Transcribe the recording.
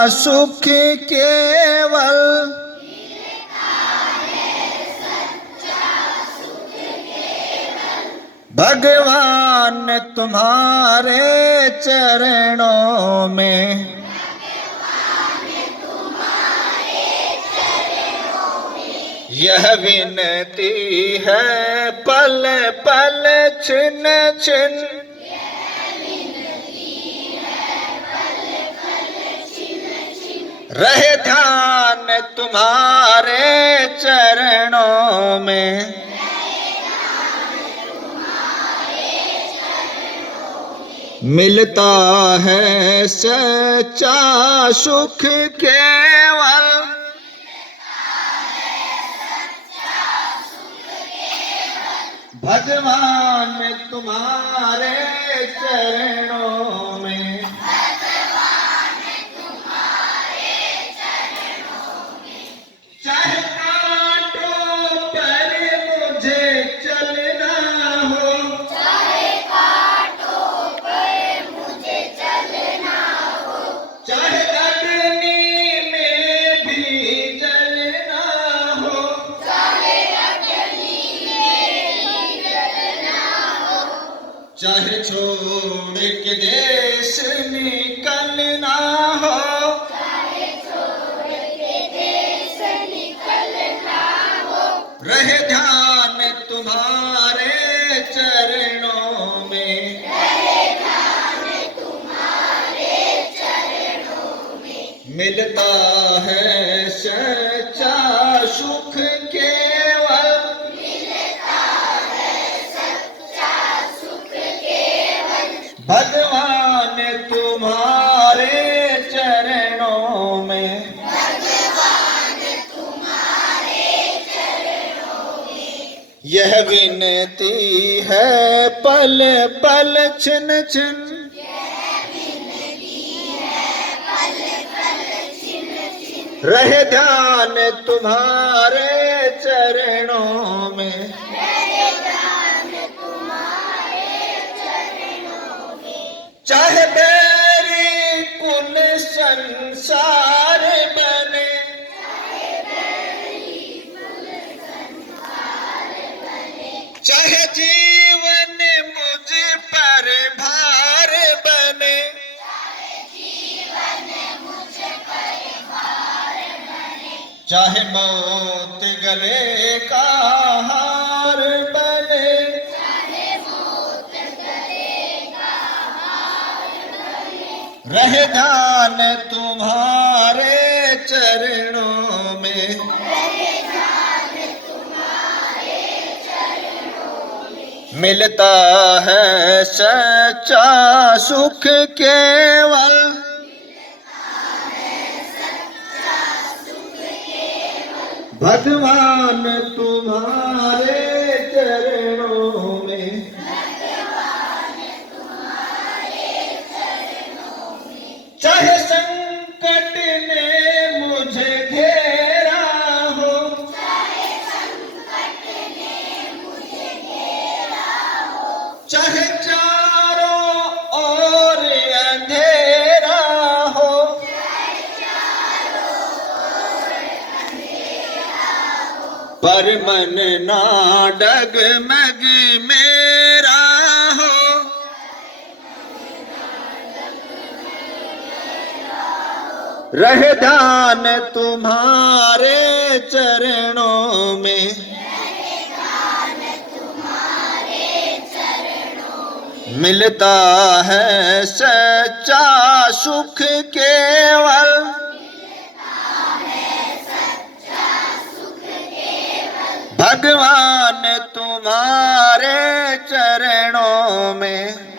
सुख केवल भगवान तुम्हारे चरणों में। यह विनती है पल पल छिन छिन, रहे ध्यान तुम्हारे चरणों में। मिलता है सच्चा सुख केवल भगवान तुम्हारे चरणों में। चाहे कांटों पर मुझे चलना हो, चाहे अग्नि में भी जलना हो, चाहे छोड़ के देश निकलना हो, रहे ध्यान तुम्हारे चरणों में। मिलता है सच्चा सुख केवल भगवान तुम्हारे चरणों में। यह विनती है पल पल छिन छिन, रहे ध्यान तुम्हारे चरणों में। चाहे बैरी कुल संसार बने, चाहे जीवन मुझ पर भार बने, चाहे मौत गले का हार बने, रहे ध्यान तुम्हारे चरणों में। मिलता है सच्चा सुख केवल भगवान तुम्हारे चरणों में। चाहे संकट ने मुझे घेरा हो, चाहे चारों ओर अंधेरा हो, पर मन ना डगमग मेरा हो, रहे ध्यान तुम्हारे चरणों में। मिलता है सच्चा सुख केवल भगवान तुम्हारे चरणों में।